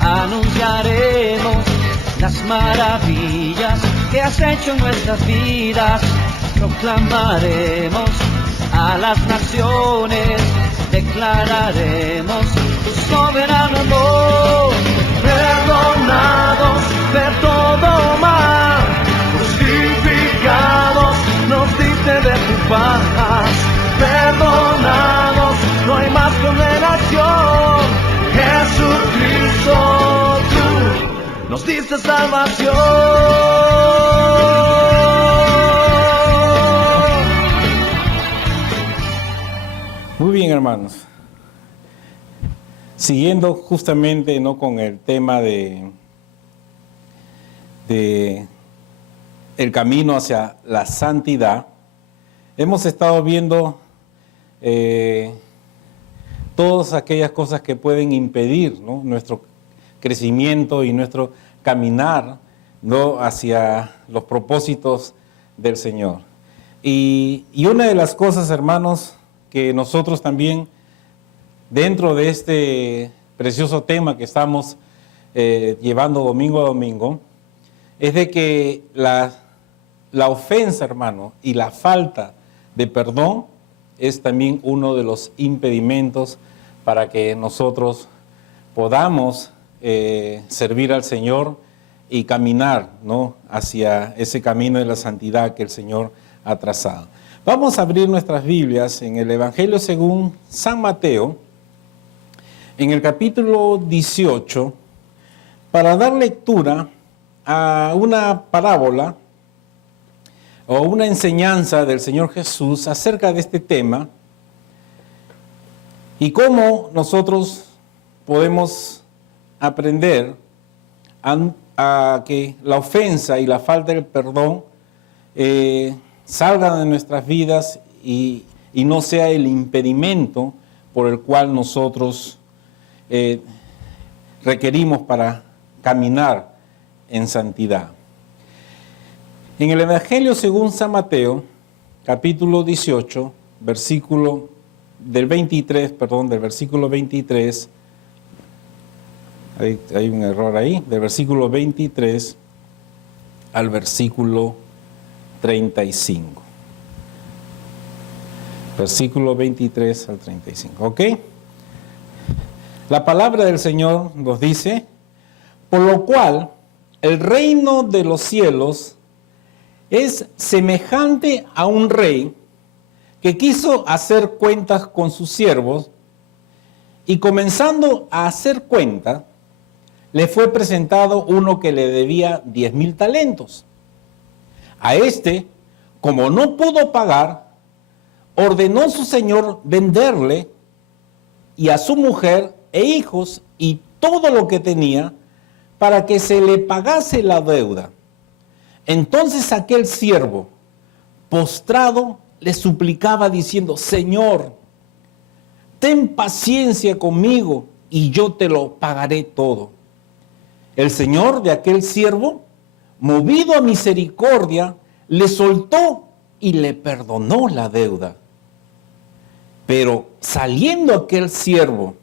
anunciaremos las maravillas que has hecho en nuestras vidas. Proclamaremos a las naciones, declararemos tu soberano amor. Perdonados de todo mal, justificados nos diste de tu paz. Perdonados, no hay más condenación. Jesucristo, tú nos diste salvación. Muy bien, hermanos. Siguiendo justamente, ¿no?, con el tema de el camino hacia la santidad, hemos estado viendo todas aquellas cosas que pueden impedir, ¿no?, nuestro crecimiento y nuestro caminar, ¿no?, hacia los propósitos del Señor. Y una de las cosas, hermanos, que nosotros también, dentro de este precioso tema que estamos llevando domingo a domingo, es de que la ofensa, hermano, y la falta de perdón es también uno de los impedimentos para que nosotros podamos servir al Señor y caminar, ¿no?, hacia ese camino de la santidad que el Señor ha trazado. Vamos a abrir nuestras Biblias en el Evangelio según San Mateo, en el capítulo 18, para dar lectura a una parábola o una enseñanza del Señor Jesús acerca de este tema y cómo nosotros podemos aprender a que la ofensa y la falta del perdón salgan de nuestras vidas y no sea el impedimento por el cual nosotros requerimos para caminar en santidad. En el Evangelio según San Mateo, capítulo 18, versículo 23, hay un error ahí, del versículo 23 al versículo 35. Versículo 23 al 35, ¿ok? La palabra del Señor nos dice: por lo cual el reino de los cielos es semejante a un rey que quiso hacer cuentas con sus siervos, y comenzando a hacer cuenta, le fue presentado uno que le debía 10,000 talentos. A este, como no pudo pagar, ordenó su señor venderle y a su mujer e hijos y todo lo que tenía para que se le pagase la deuda. Entonces aquel siervo, postrado, le suplicaba diciendo: Señor, ten paciencia conmigo y yo te lo pagaré todo. El señor de aquel siervo, movido a misericordia, le soltó y le perdonó la deuda. Pero saliendo aquel siervo,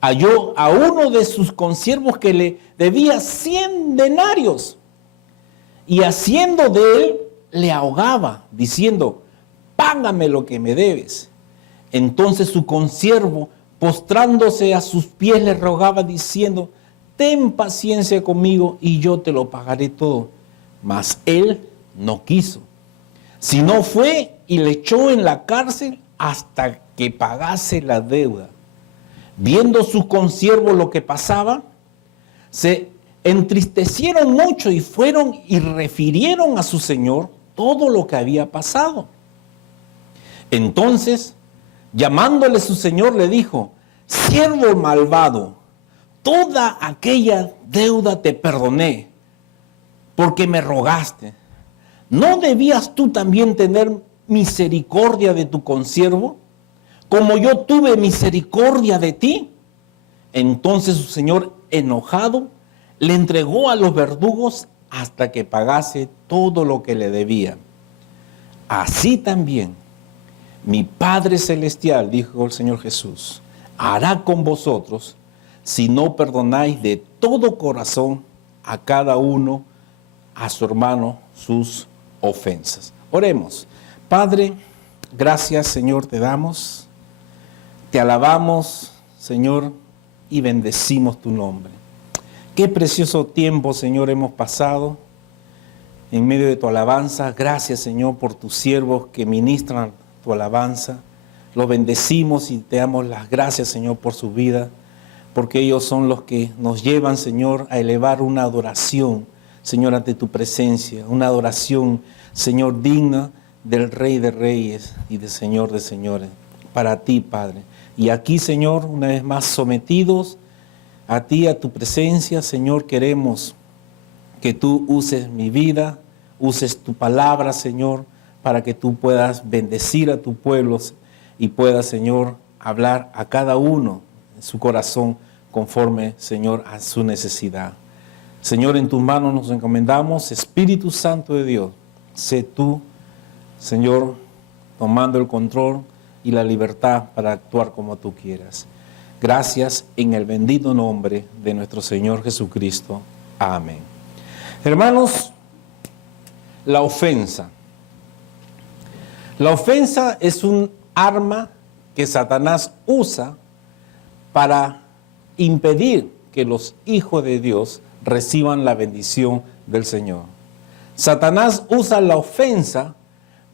halló a uno de sus consiervos que le debía 100 denarios, y haciendo de él, le ahogaba, diciendo: págame lo que me debes. Entonces su consiervo, postrándose a sus pies, le rogaba, diciendo: ten paciencia conmigo y yo te lo pagaré todo. Mas él no quiso, sino fue y le echó en la cárcel hasta que pagase la deuda. Viendo sus consiervos lo que pasaba, se entristecieron mucho y fueron y refirieron a su señor todo lo que había pasado. Entonces, llamándole su señor, le dijo: siervo malvado, toda aquella deuda te perdoné, porque me rogaste. ¿No debías tú también tener misericordia de tu consiervo, como yo tuve misericordia de ti? Entonces su señor, enojado, le entregó a los verdugos hasta que pagase todo lo que le debía. Así también mi Padre Celestial, dijo el Señor Jesús, hará con vosotros si no perdonáis de todo corazón a cada uno, a su hermano, sus ofensas. Oremos. Padre, gracias, Señor, te damos. Te alabamos, Señor, y bendecimos tu nombre. Qué precioso tiempo, Señor, hemos pasado en medio de tu alabanza. Gracias, Señor, por tus siervos que ministran tu alabanza. Los bendecimos y te damos las gracias, Señor, por su vida, porque ellos son los que nos llevan, Señor, a elevar una adoración, Señor, ante tu presencia, una adoración, Señor, digna del Rey de Reyes y del Señor de Señores, para ti, Padre. Y aquí, Señor, una vez más sometidos a ti, a tu presencia, Señor, queremos que tú uses mi vida, uses tu palabra, Señor, para que tú puedas bendecir a tu pueblo y puedas, Señor, hablar a cada uno en su corazón conforme, Señor, a su necesidad. Señor, en tus manos nos encomendamos. Espíritu Santo de Dios, sé tú, Señor, tomando el control y la libertad para actuar como tú quieras. Gracias en el bendito nombre de nuestro Señor Jesucristo. Amén. Hermanos, la ofensa. La ofensa es un arma que Satanás usa para impedir que los hijos de Dios reciban la bendición del Señor. Satanás usa la ofensa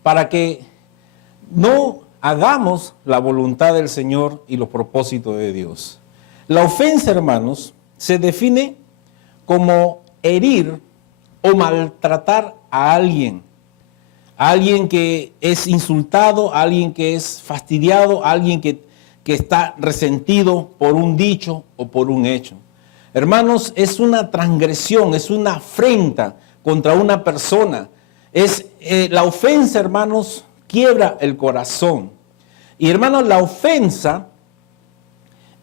para que no hagamos la voluntad del Señor y los propósitos de Dios. La ofensa, hermanos, se define como herir o maltratar a alguien que es insultado, a alguien que es fastidiado, a alguien que está resentido por un dicho o por un hecho. Hermanos, es una transgresión, es una afrenta contra una persona. La ofensa, hermanos, quiebra el corazón. Y hermanos, la ofensa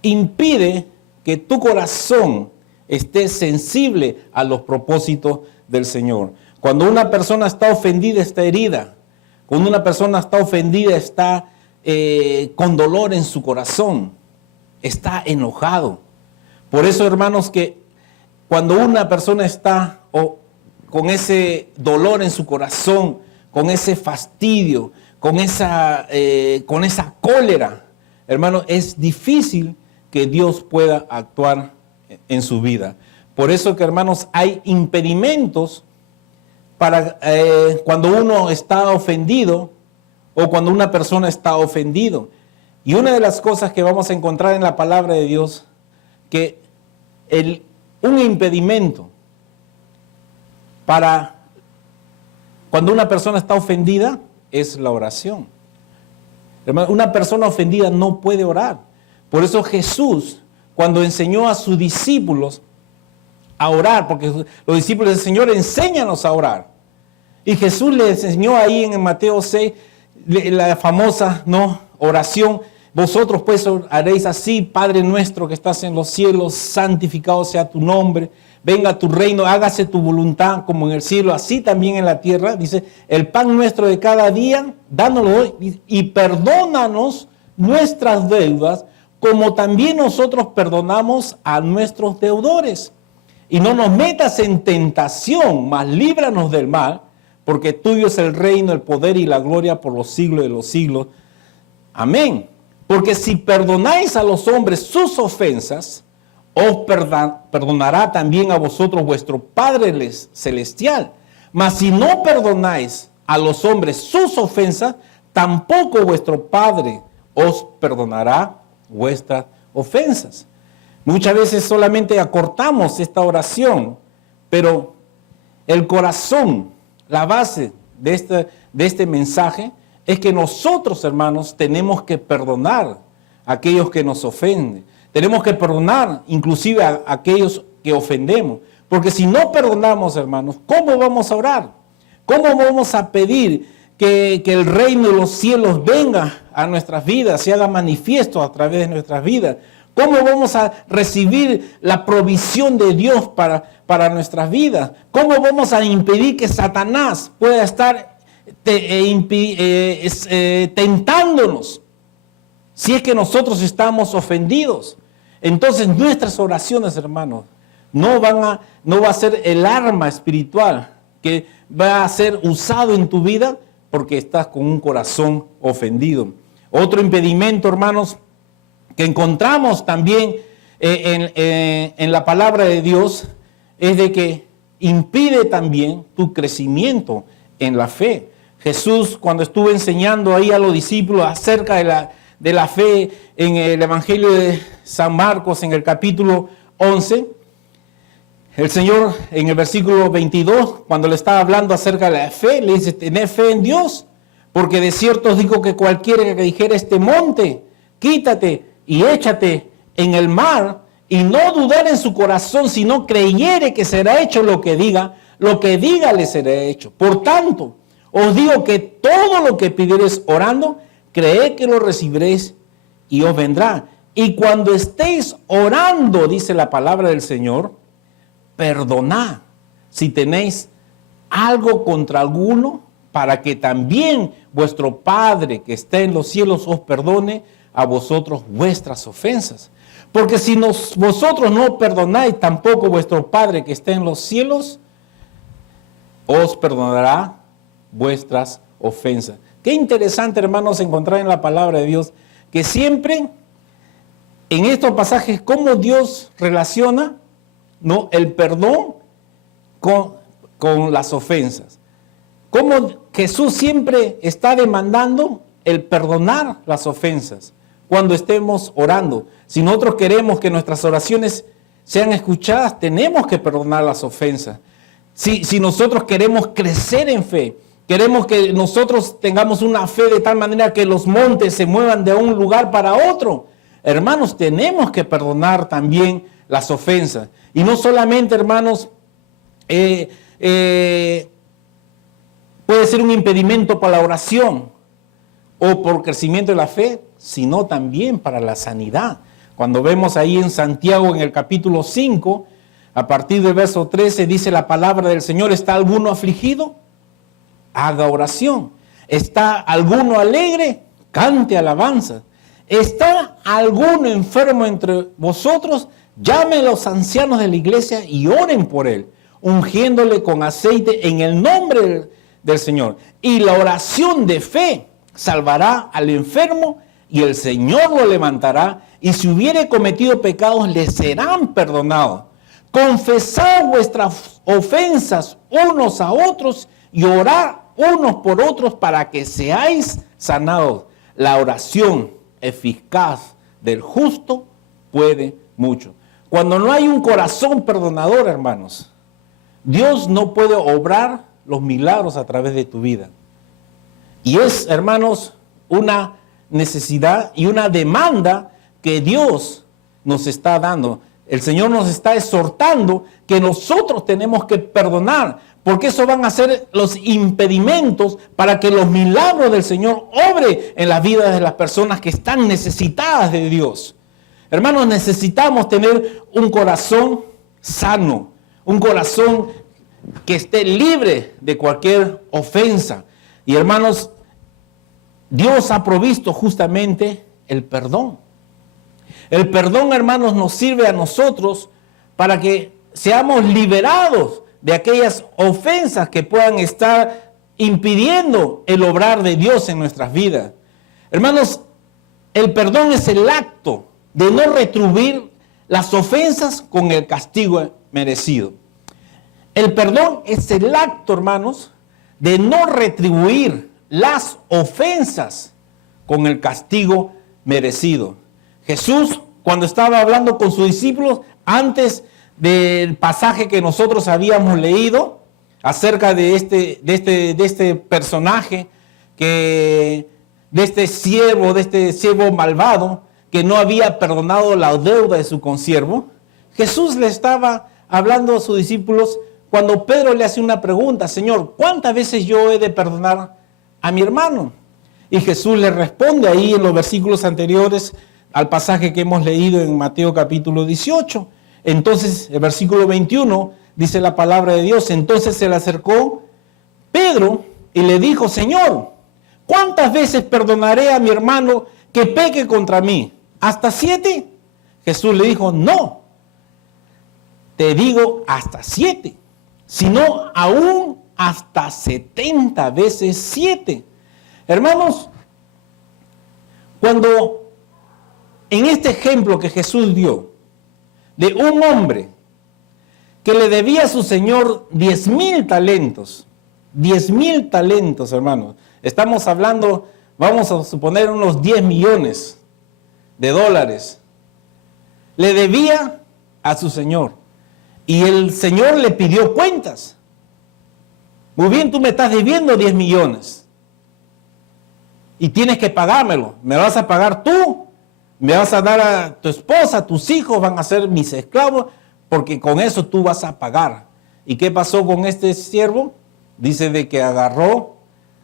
impide que tu corazón esté sensible a los propósitos del Señor. Cuando una persona está ofendida, está herida. Cuando una persona está ofendida, está con dolor en su corazón. Está enojado. Por eso, hermanos, que cuando una persona está con ese dolor en su corazón, con ese fastidio, con esa cólera, hermano, es difícil que Dios pueda actuar en su vida. Por eso que, hermanos, hay impedimentos para cuando uno está ofendido o cuando una persona está ofendido. Y una de las cosas que vamos a encontrar en la palabra de Dios, que un impedimento para cuando una persona está ofendida es la oración. Hermano, una persona ofendida no puede orar. Por eso Jesús, cuando enseñó a sus discípulos a orar, porque los discípulos del Señor, enséñanos a orar. Y Jesús le enseñó ahí en Mateo 6 la famosa oración. Vosotros pues haréis así: Padre nuestro que estás en los cielos, santificado sea tu nombre. Venga tu reino, hágase tu voluntad como en el cielo, así también en la tierra. Dice, el pan nuestro de cada día, dánoslo hoy, y perdónanos nuestras deudas, como también nosotros perdonamos a nuestros deudores. Y no nos metas en tentación, mas líbranos del mal, porque tuyo es el reino, el poder y la gloria por los siglos de los siglos. Amén. Porque si perdonáis a los hombres sus ofensas, os perdonará también a vosotros vuestro Padre Celestial. Mas si no perdonáis a los hombres sus ofensas, tampoco vuestro Padre os perdonará vuestras ofensas. Muchas veces solamente acortamos esta oración, pero el corazón, la base de este mensaje es que nosotros, hermanos, tenemos que perdonar a aquellos que nos ofenden. Tenemos que perdonar inclusive a aquellos que ofendemos. Porque si no perdonamos, hermanos, ¿cómo vamos a orar? ¿Cómo vamos a pedir que el reino de los cielos venga a nuestras vidas, se haga manifiesto a través de nuestras vidas? ¿Cómo vamos a recibir la provisión de Dios para nuestras vidas? ¿Cómo vamos a impedir que Satanás pueda estar tentándonos si es que nosotros estamos ofendidos? entonces nuestras oraciones, hermanos, no va a ser el arma espiritual que va a ser usado en tu vida porque estás con un corazón ofendido. Otro impedimento, hermanos, que encontramos también en la palabra de Dios es de que impide también tu crecimiento en la fe. Jesús, cuando estuvo enseñando ahí a los discípulos acerca de la fe en el Evangelio de San Marcos, en el capítulo 11, el Señor en el versículo 22, cuando le estaba hablando acerca de la fe, le dice: tened fe en Dios, porque de cierto os digo que cualquiera que dijera este monte, quítate y échate en el mar, y no dudar en su corazón, sino creyere que será hecho lo que diga le será hecho. Por tanto, os digo que todo lo que pidiereis orando, creed que lo recibiréis y os vendrá. Y cuando estéis orando, dice la palabra del Señor, perdonad si tenéis algo contra alguno, para que también vuestro Padre que está en los cielos os perdone a vosotros vuestras ofensas. Porque si vosotros no perdonáis, tampoco vuestro Padre que está en los cielos os perdonará vuestras ofensas. Qué interesante, hermanos, encontrar en la palabra de Dios que siempre en estos pasajes cómo Dios relaciona, ¿no?, el perdón con las ofensas. Cómo Jesús siempre está demandando el perdonar las ofensas cuando estemos orando. Si nosotros queremos que nuestras oraciones sean escuchadas, tenemos que perdonar las ofensas. Si nosotros queremos crecer en fe, queremos que nosotros tengamos una fe de tal manera que los montes se muevan de un lugar para otro, hermanos, tenemos que perdonar también las ofensas. Y no solamente, hermanos, puede ser un impedimento para la oración o por crecimiento de la fe, sino también para la sanidad. Cuando vemos ahí en Santiago, en el capítulo 5, a partir del verso 13, dice la palabra del Señor: ¿está alguno afligido? Haga oración. ¿Está alguno alegre? Cante alabanza. ¿Está alguno enfermo entre vosotros? Llame a los ancianos de la iglesia y oren por él, ungiéndole con aceite en el nombre del Señor. Y la oración de fe salvará al enfermo, y el Señor lo levantará, y si hubiere cometido pecados, le serán perdonados. Confesad vuestras ofensas unos a otros y orad unos por otros para que seáis sanados. La oración eficaz del justo puede mucho. Cuando no hay un corazón perdonador, hermanos, Dios no puede obrar los milagros a través de tu vida. Y es, hermanos, una necesidad y una demanda que Dios nos está dando. El Señor nos está exhortando que nosotros tenemos que perdonar, porque eso van a ser los impedimentos para que los milagros del Señor obre en las vidas de las personas que están necesitadas de Dios. Hermanos, necesitamos tener un corazón sano, un corazón que esté libre de cualquier ofensa. Y hermanos, Dios ha provisto justamente el perdón. El perdón, hermanos, nos sirve a nosotros para que seamos liberados de aquellas ofensas que puedan estar impidiendo el obrar de Dios en nuestras vidas. Hermanos, el perdón es el acto de no retribuir las ofensas con el castigo merecido. El perdón es el acto, hermanos, de no retribuir las ofensas con el castigo merecido. Jesús, cuando estaba hablando con sus discípulos, antes del pasaje que nosotros habíamos leído acerca de este personaje, de este siervo malvado que no había perdonado la deuda de su consiervo, Jesús le estaba hablando a sus discípulos cuando Pedro le hace una pregunta: Señor, ¿cuántas veces yo he de perdonar a mi hermano? Y Jesús le responde ahí en los versículos anteriores al pasaje que hemos leído en Mateo capítulo 18. Entonces, el versículo 21 dice la palabra de Dios: entonces se le acercó Pedro y le dijo: Señor, ¿cuántas veces perdonaré a mi hermano que peque contra mí? ¿Hasta 7? Jesús le dijo, no, te digo hasta 7, sino aún hasta 70 veces 7. Hermanos, cuando en este ejemplo que Jesús dio de un hombre que le debía a su Señor 10,000 talentos, 10,000 talentos, hermanos, estamos hablando, vamos a suponer unos 10 millones de dólares, le debía a su Señor y el Señor le pidió cuentas. Muy bien, tú me estás debiendo 10 millones y tienes que pagármelo. ¿Me vas a pagar tú? ¿Me vas a dar a tu esposa? ¿Tus hijos van a ser mis esclavos? Porque con eso tú vas a pagar. ¿Y qué pasó con este siervo? Dice de que agarró,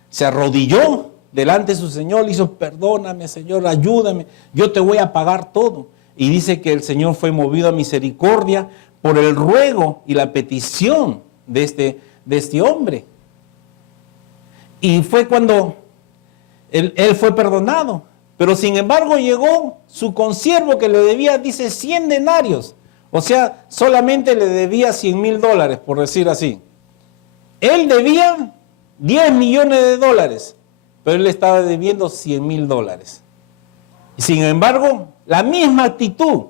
se arrodilló delante de su Señor, le hizo, perdóname, Señor, ayúdame, yo te voy a pagar todo. Y dice que el Señor fue movido a misericordia por el ruego y la petición de este hombre. Y fue cuando él fue perdonado. Pero sin embargo llegó su consiervo que le debía, dice, 100 denarios. O sea, solamente le debía 100,000 dólares, por decir así. Él debía 10 millones de dólares, pero él le estaba debiendo 100,000 dólares. Y sin embargo, la misma actitud.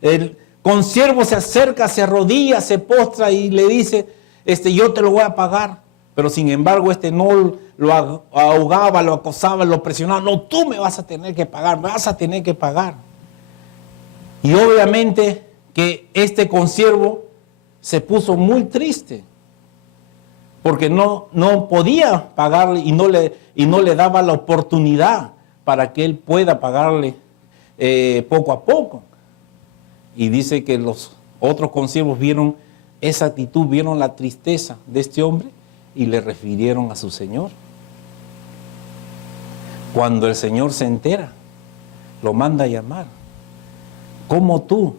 El consiervo se acerca, se arrodilla, se postra y le dice, yo te lo voy a pagar. Pero sin embargo, no lo ahogaba, lo acosaba, lo presionaba. No, tú me vas a tener que pagar, me vas a tener que pagar. Y obviamente que este consiervo se puso muy triste porque no podía pagarle y no le daba la oportunidad para que él pueda pagarle poco a poco. Y dice que los otros consiervos vieron esa actitud, vieron la tristeza de este hombre y le refirieron a su Señor. Cuando el Señor se entera, lo manda a llamar. ¿Cómo tú,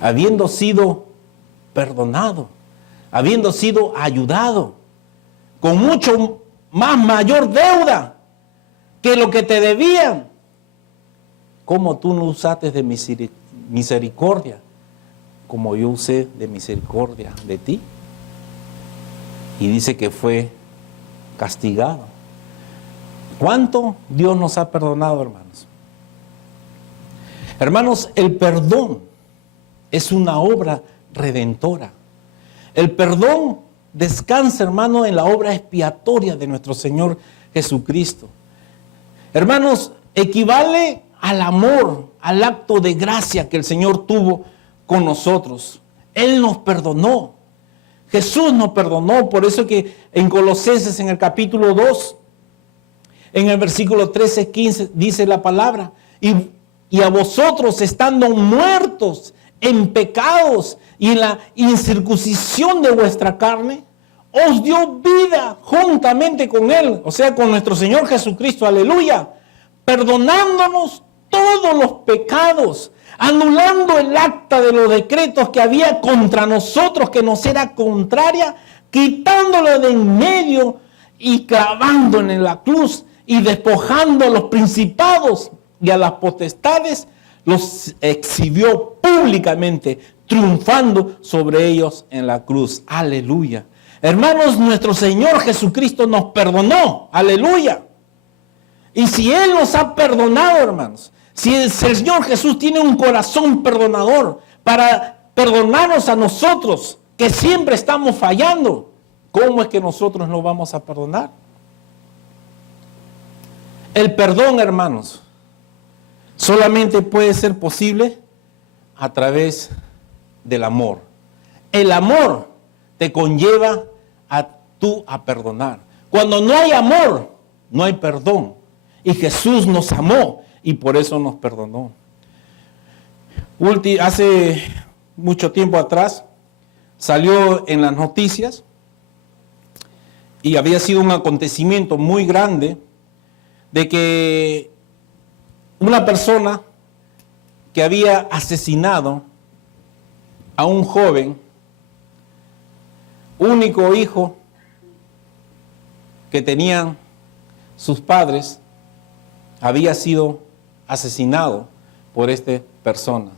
habiendo sido perdonado, habiendo sido ayudado, con mucho más mayor deuda que lo que te debían, cómo tú no usaste de misericordia como yo usé de misericordia de ti? Y dice que fue castigado. ¿Cuánto Dios nos ha perdonado, hermanos? Hermanos, el perdón es una obra redentora. El perdón descansa, hermano, en la obra expiatoria de nuestro Señor Jesucristo. Hermanos, equivale al amor, al acto de gracia que el Señor tuvo con nosotros. Él nos perdonó. Jesús nos perdonó. Por eso que en Colosenses, en el capítulo 2, en el versículo 13, 15, dice la palabra, y a vosotros, estando muertos en pecados y en la incircuncisión de vuestra carne, os dio vida juntamente con Él, o sea, con nuestro Señor Jesucristo, aleluya, perdonándonos todos los pecados, anulando el acta de los decretos que había contra nosotros, que nos era contraria, quitándolo de en medio y clavándola en la cruz y despojando a los principados y a las potestades, los exhibió públicamente, triunfando sobre ellos en la cruz. Aleluya. Hermanos, nuestro Señor Jesucristo nos perdonó. Aleluya. Y si Él nos ha perdonado, hermanos, si el Señor Jesús tiene un corazón perdonador para perdonarnos a nosotros, que siempre estamos fallando, ¿cómo es que nosotros no vamos a perdonar? El perdón, hermanos, solamente puede ser posible a través del amor. El amor te conlleva a perdonar. Cuando no hay amor, no hay perdón. Y Jesús nos amó y por eso nos perdonó. Hace mucho tiempo atrás salió en las noticias y había sido un acontecimiento muy grande de que una persona que había asesinado a un joven, único hijo que tenían sus padres, había sido asesinado por esta persona.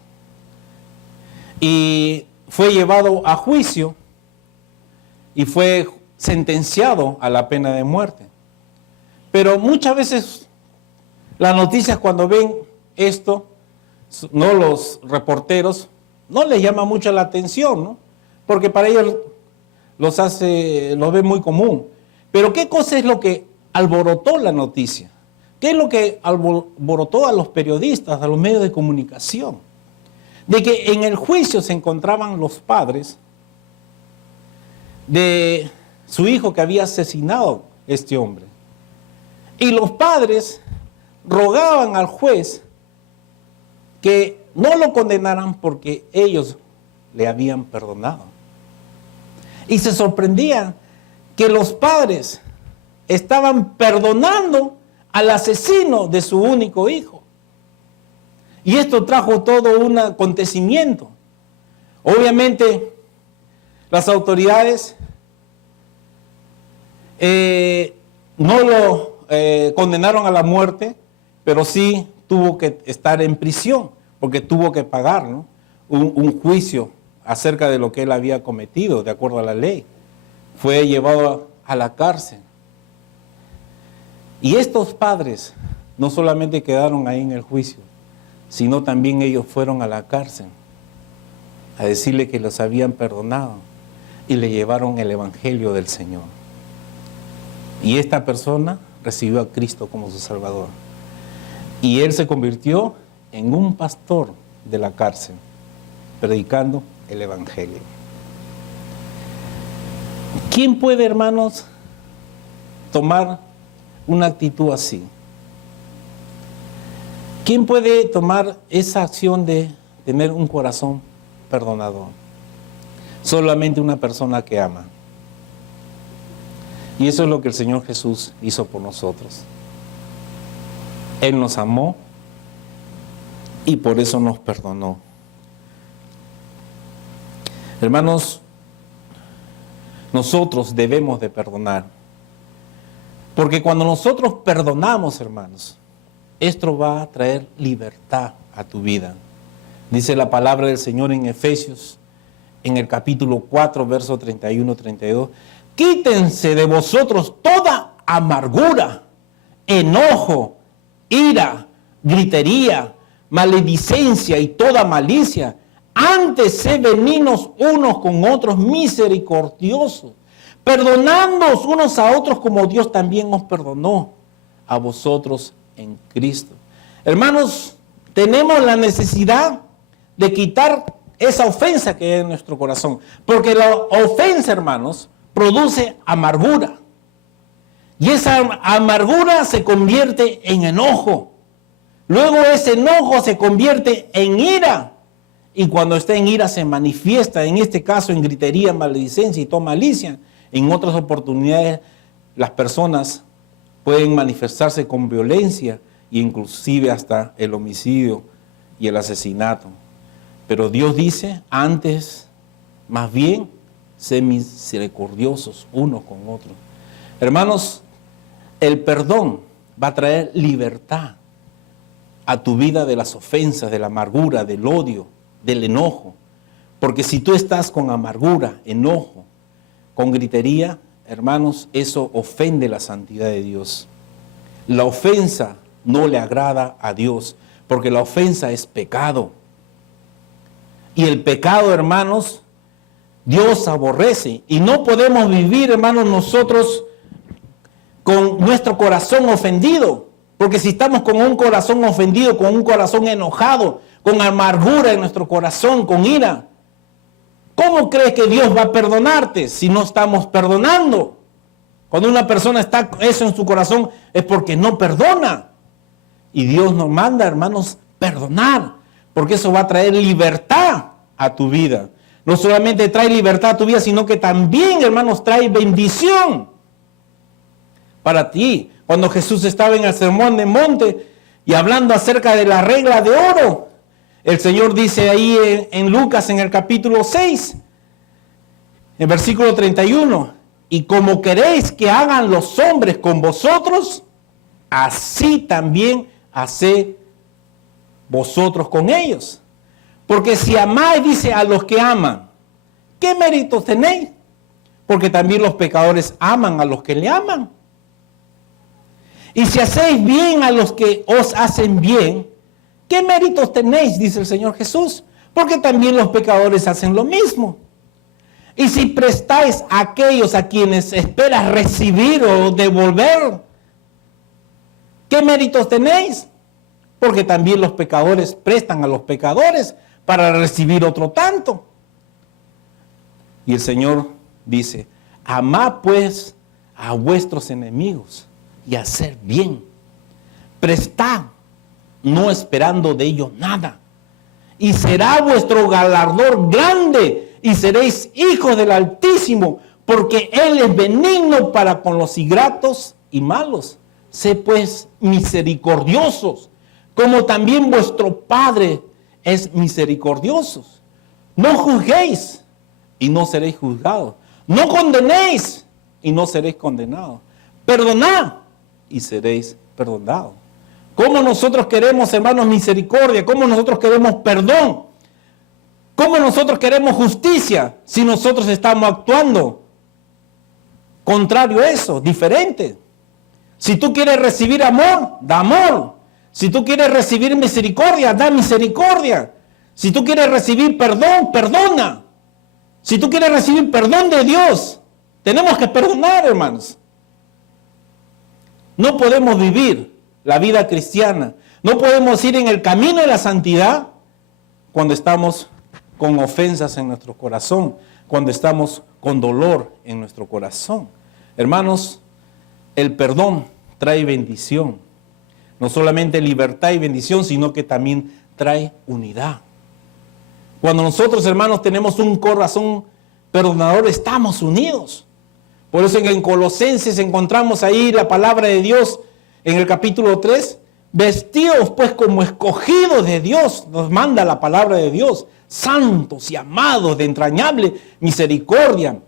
Y fue llevado a juicio y fue sentenciado a la pena de muerte. Pero muchas veces las noticias, cuando ven esto, no, los reporteros, no les llama mucho la atención, ¿no? Porque para ellos los ve muy común. Pero ¿qué cosa es lo que alborotó la noticia? ¿Qué es lo que alborotó a los periodistas, a los medios de comunicación? De que en el juicio se encontraban los padres de su hijo que había asesinado a este hombre. Y los padres rogaban al juez que no lo condenaran porque ellos le habían perdonado. Y se sorprendían que los padres estaban perdonando al asesino de su único hijo. Y esto trajo todo un acontecimiento. Obviamente, las autoridades no lo condenaron a la muerte, pero sí tuvo que estar en prisión, porque tuvo que pagar, ¿no? un juicio acerca de lo que él había cometido, de acuerdo a la ley. Fue llevado a la cárcel. Y estos padres no solamente quedaron ahí en el juicio, sino también ellos fueron a la cárcel a decirle que los habían perdonado y le llevaron el evangelio del Señor. Y esta persona recibió a Cristo como su Salvador. Y él se convirtió en un pastor de la cárcel, predicando el evangelio. ¿Quién puede, hermanos, tomar una actitud así? ¿Quién puede tomar esa acción de tener un corazón perdonador? Solamente una persona que ama. Y eso es lo que el Señor Jesús hizo por nosotros. Él nos amó y por eso nos perdonó. Hermanos, nosotros debemos de perdonar. Porque cuando nosotros perdonamos, hermanos, esto va a traer libertad a tu vida. Dice la palabra del Señor en Efesios, en el capítulo 4, verso 31-32. Quítense de vosotros toda amargura, enojo, ira, gritería, maledicencia y toda malicia. Antes sed benignos unos con otros, misericordiosos, perdonándoos unos a otros como Dios también os perdonó a vosotros en Cristo. Hermanos, tenemos la necesidad de quitar esa ofensa que hay en nuestro corazón, porque la ofensa, hermanos, produce amargura. Y esa amargura se convierte en enojo. Luego ese enojo se convierte en ira. Y cuando está en ira se manifiesta, en este caso, en gritería, maledicencia y toda malicia. En otras oportunidades, las personas pueden manifestarse con violencia e inclusive hasta el homicidio y el asesinato. Pero Dios dice, antes, más bien, sé misericordiosos unos con otros. Hermanos, el perdón va a traer libertad a tu vida de las ofensas, de la amargura, del odio, del enojo. Porque si tú estás con amargura, enojo, con gritería, hermanos, eso ofende la santidad de Dios. La ofensa no le agrada a Dios, porque la ofensa es pecado. Y el pecado, hermanos, Dios aborrece. Y no podemos vivir, hermanos, nosotros con nuestro corazón ofendido. Porque si estamos con un corazón ofendido, con un corazón enojado, con amargura en nuestro corazón, con ira, ¿cómo crees que Dios va a perdonarte si no estamos perdonando? Cuando una persona está eso en su corazón es porque no perdona. Y Dios nos manda, hermanos, perdonar, porque eso va a traer libertad a tu vida. No solamente trae libertad a tu vida, sino que también, hermanos, trae bendición para ti. Cuando Jesús estaba en el Sermón del Monte y hablando acerca de la regla de oro, el Señor dice ahí en Lucas, en el capítulo 6, en versículo 31, y como queréis que hagan los hombres con vosotros, así también haced vosotros con ellos. Porque si amáis, dice, a los que aman, ¿qué méritos tenéis? Porque también los pecadores aman a los que le aman. Y si hacéis bien a los que os hacen bien, ¿qué méritos tenéis? Dice el Señor Jesús. Porque también los pecadores hacen lo mismo. Y si prestáis a aquellos a quienes esperas recibir o devolver, ¿qué méritos tenéis? Porque también los pecadores prestan a los pecadores para recibir otro tanto. Y el Señor dice, amad pues a vuestros enemigos y haced bien. Prestad, no esperando de ellos nada. Y será vuestro galardón grande y seréis hijos del Altísimo, porque Él es benigno para con los ingratos y malos. Sé pues misericordiosos, como también vuestro Padre es misericordioso. No juzguéis y no seréis juzgados. No condenéis y no seréis condenados. Perdonad y seréis perdonados. ¿Cómo nosotros queremos, hermanos, misericordia? ¿Cómo nosotros queremos perdón? ¿Cómo nosotros queremos justicia si nosotros estamos actuando contrario a eso, diferente? Si tú quieres recibir amor, da amor. Si tú quieres recibir misericordia, da misericordia. Si tú quieres recibir perdón, perdona. Si tú quieres recibir perdón de Dios, tenemos que perdonar, hermanos. No podemos vivir la vida cristiana, no podemos ir en el camino de la santidad cuando estamos con ofensas en nuestro corazón, cuando estamos con dolor en nuestro corazón. Hermanos, el perdón trae bendición. No solamente libertad y bendición, sino que también trae unidad. Cuando nosotros, hermanos, tenemos un corazón perdonador, estamos unidos. Por eso en Colosenses encontramos ahí la palabra de Dios en el capítulo 3. Vestidos pues como escogidos de Dios, nos manda la palabra de Dios, santos y amados de entrañable misericordia,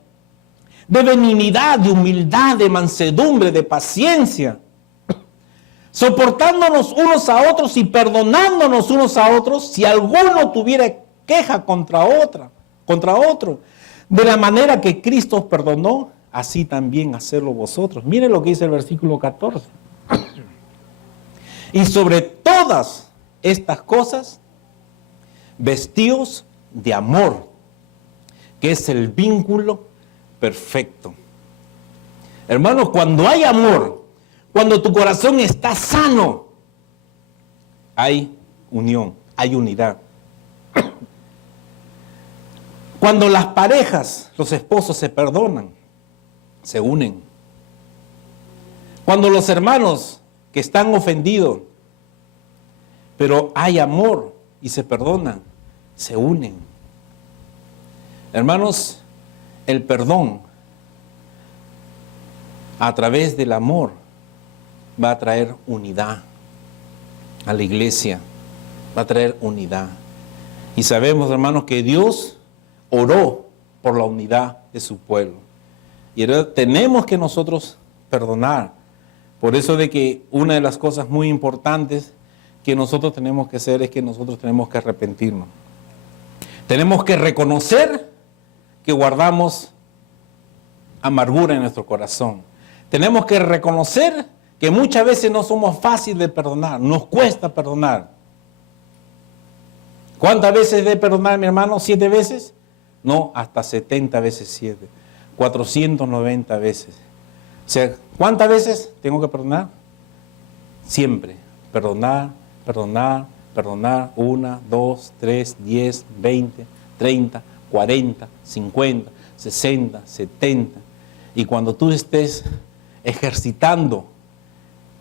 de benignidad, de humildad, de mansedumbre, de paciencia, soportándonos unos a otros y perdonándonos unos a otros si alguno tuviera queja contra otro. De la manera que Cristo os perdonó, así también hacedlo vosotros. Miren lo que dice el versículo 14. Y sobre todas estas cosas, vestíos de amor, que es el vínculo perfecto. Hermanos, cuando hay amor, cuando tu corazón está sano, hay unión, hay unidad. Cuando las parejas, los esposos se perdonan, se unen. Cuando los hermanos que están ofendidos, pero hay amor y se perdonan, se unen. Hermanos, el perdón a través del amor va a traer unidad a la iglesia, va a traer unidad. Y sabemos, hermanos, que Dios oró por la unidad de su pueblo. Y tenemos que nosotros perdonar. Por eso de que una de las cosas muy importantes que nosotros tenemos que hacer es que nosotros tenemos que arrepentirnos. Tenemos que reconocer que guardamos amargura en nuestro corazón. Tenemos que reconocer que muchas veces no somos fáciles de perdonar, nos cuesta perdonar. ¿Cuántas veces de perdonar, mi hermano? ¿7 veces? No, hasta 70 veces 7, 490 veces. O sea, ¿cuántas veces tengo que perdonar? Siempre. Perdonar, perdonar, perdonar. 1, 2, 3, 10, 20, 30, 40, 50, 60, 70. Y cuando tú estés ejercitando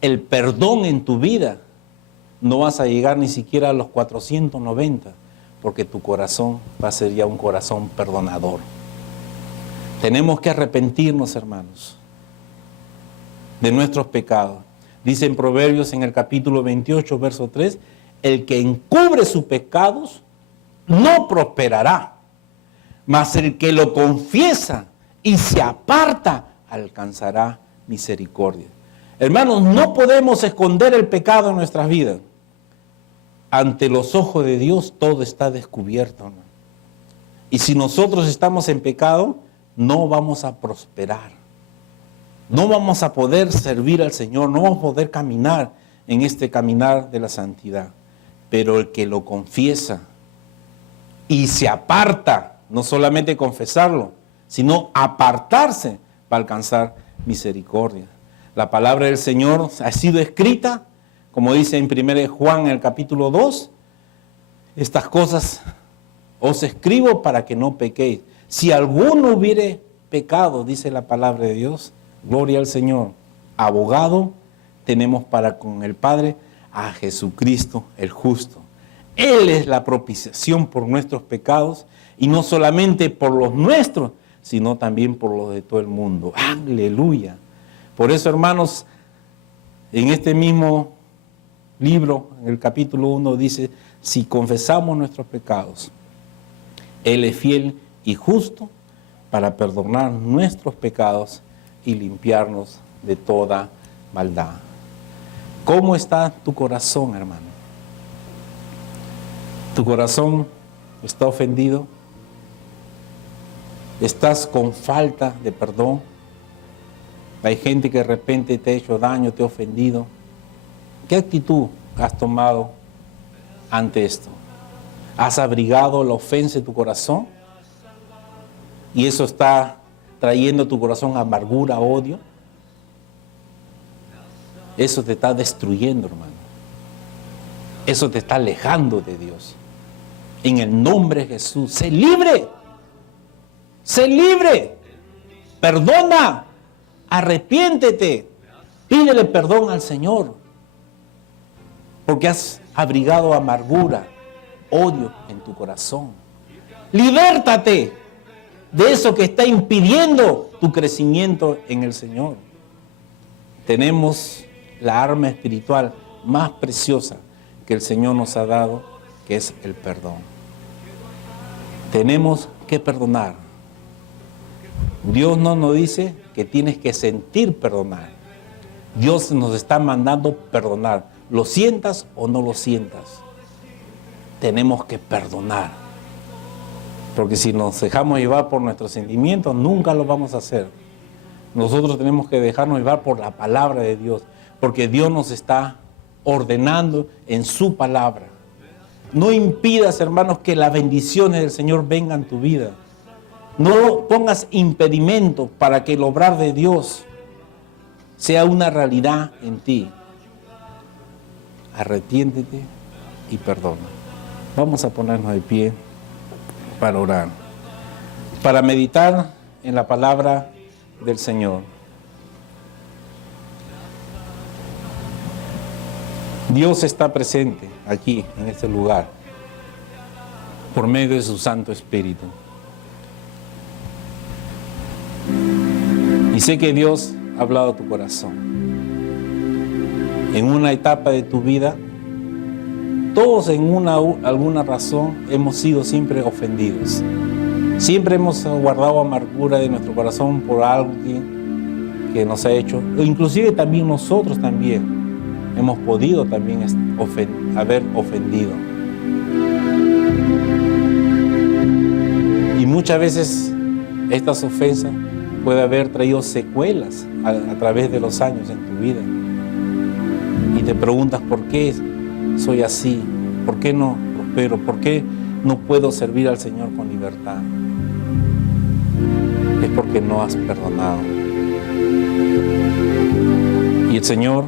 el perdón en tu vida, no vas a llegar ni siquiera a los 490, porque tu corazón va a ser ya un corazón perdonador. Tenemos que arrepentirnos, hermanos, de nuestros pecados. Dice en Proverbios en el capítulo 28, verso 3, el que encubre sus pecados no prosperará, mas el que lo confiesa y se aparta alcanzará misericordia. Hermanos, no podemos esconder el pecado en nuestras vidas. ante los ojos de Dios todo está descubierto, hermano. Y si nosotros estamos en pecado, no vamos a prosperar. No vamos a poder servir al Señor, no vamos a poder caminar en este caminar de la santidad. Pero el que lo confiesa y se aparta, no solamente confesarlo, sino apartarse para alcanzar misericordia. La palabra del Señor ha sido escrita, como dice en 1 Juan en el capítulo 2, estas cosas os escribo para que no pequéis. Si alguno hubiere pecado, dice la palabra de Dios, gloria al Señor, abogado tenemos para con el Padre a Jesucristo el justo. Él es la propiciación por nuestros pecados, y no solamente por los nuestros, sino también por los de todo el mundo. Aleluya. Por eso, hermanos, en este mismo libro, en el capítulo 1, dice, si confesamos nuestros pecados, Él es fiel y justo para perdonar nuestros pecados y limpiarnos de toda maldad. ¿Cómo está tu corazón, hermano? ¿Tu corazón está ofendido? ¿Estás con falta de perdón? Hay gente que de repente te ha hecho daño, te ha ofendido. ¿Qué actitud has tomado ante esto? ¿Has abrigado la ofensa en tu corazón? ¿Y eso está trayendo a tu corazón amargura, odio? Eso te está destruyendo, hermano. Eso te está alejando de Dios. En el nombre de Jesús, sé libre. Sé libre. Perdona. Arrepiéntete. Pídele perdón al Señor. Porque has abrigado amargura, odio en tu corazón. Libértate de eso que está impidiendo tu crecimiento en el Señor. Tenemos la arma espiritual más preciosa que el Señor nos ha dado, que es el perdón. Tenemos que perdonar. Dios no nos dice que tienes que sentir perdonar. Dios nos está mandando perdonar. Lo sientas o no lo sientas. Tenemos que perdonar. Porque si nos dejamos llevar por nuestros sentimientos, nunca lo vamos a hacer. Nosotros tenemos que dejarnos llevar por la palabra de Dios. Porque Dios nos está ordenando en su palabra. No impidas, hermanos, que las bendiciones del Señor vengan a tu vida. No pongas impedimento para que el obrar de Dios sea una realidad en ti. Arrepiéntete y perdona. Vamos a ponernos de pie para orar, para meditar en la palabra del Señor. Dios está presente aquí, en este lugar, por medio de su Santo Espíritu. Y sé que Dios ha hablado a tu corazón. En una etapa de tu vida, todos en alguna razón hemos sido siempre ofendidos. Siempre hemos guardado amargura de nuestro corazón por alguien que nos ha hecho, o inclusive también nosotros también hemos podido también haber ofendido. Y muchas veces estas ofensas pueden haber traído secuelas a través de los años en tu vida. Y te preguntas, ¿por qué soy así? ¿Por qué no prospero? ¿Por qué no puedo servir al Señor con libertad? Es porque no has perdonado. Y el Señor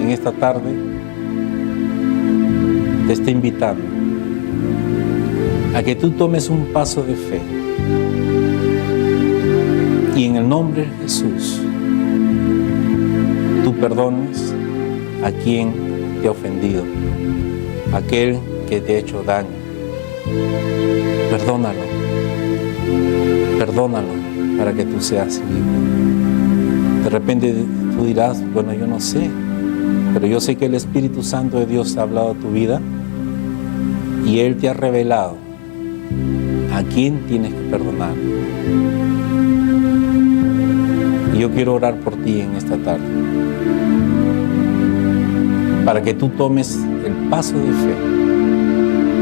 en esta tarde te está invitando a que tú tomes un paso de fe y en el nombre de Jesús tú perdones a quien te ha ofendido, a aquel que te ha hecho daño. Perdónalo para que tú seas libre. De repente tú dirás, bueno, yo no sé, pero yo sé que el Espíritu Santo de Dios ha hablado a tu vida y Él te ha revelado a quién tienes que perdonar. Y yo quiero orar por ti en esta tarde. para que tú tomes el paso de fe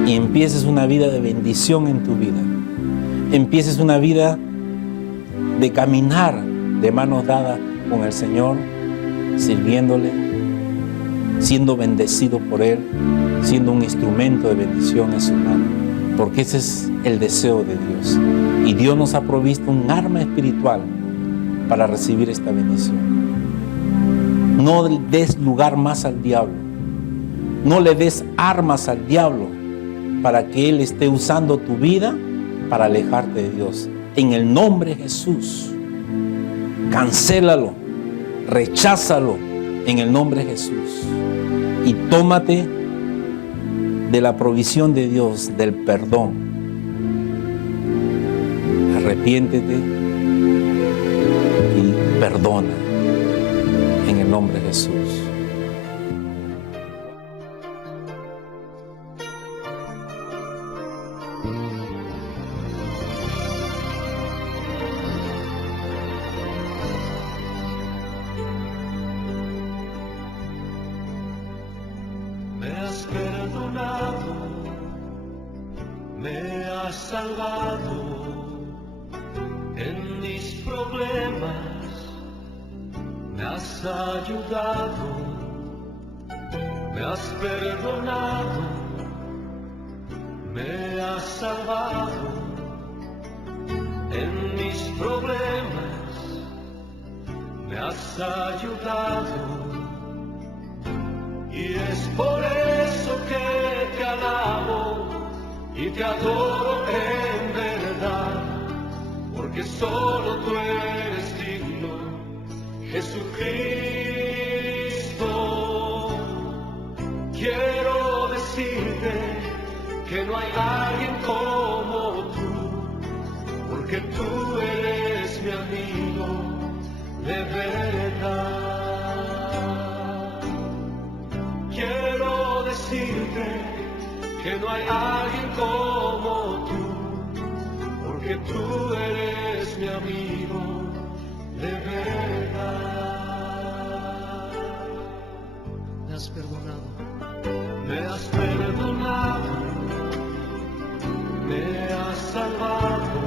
y empieces una vida de bendición en tu vida. Empieces una vida de caminar de manos dadas con el Señor, sirviéndole, siendo bendecido por Él, siendo un instrumento de bendición en su mano, porque ese es el deseo de Dios. Y Dios nos ha provisto un arma espiritual para recibir esta bendición. No des lugar más al diablo. No le des armas al diablo para que él esté usando tu vida para alejarte de Dios. En el nombre de Jesús, cancélalo, recházalo en el nombre de Jesús y tómate de la provisión de Dios, del perdón. Arrepiéntete y perdona en el nombre de Jesús. Me has perdonado, me has salvado en mis problemas, me has ayudado, me has perdonado, me has salvado en mis problemas, me has ayudado. Y es por eso que te alabo y te adoro en verdad, porque solo tú eres digno, Jesucristo. Quiero decirte que no hay alguien como tú, porque tú eres mi amigo de verdad. Quiero decirte que no hay alguien como tú, porque tú eres mi amigo de verdad. Me has perdonado, me has perdonado, me has salvado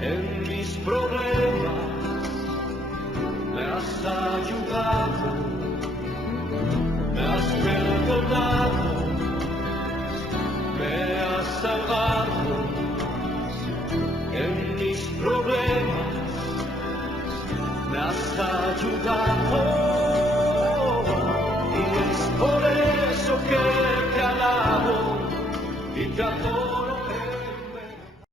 en mis problemas, me has ayudado. Me has perdonado, me has salvado en mis problemas, me has ayudado. Y es por eso que te alabo y te adoro.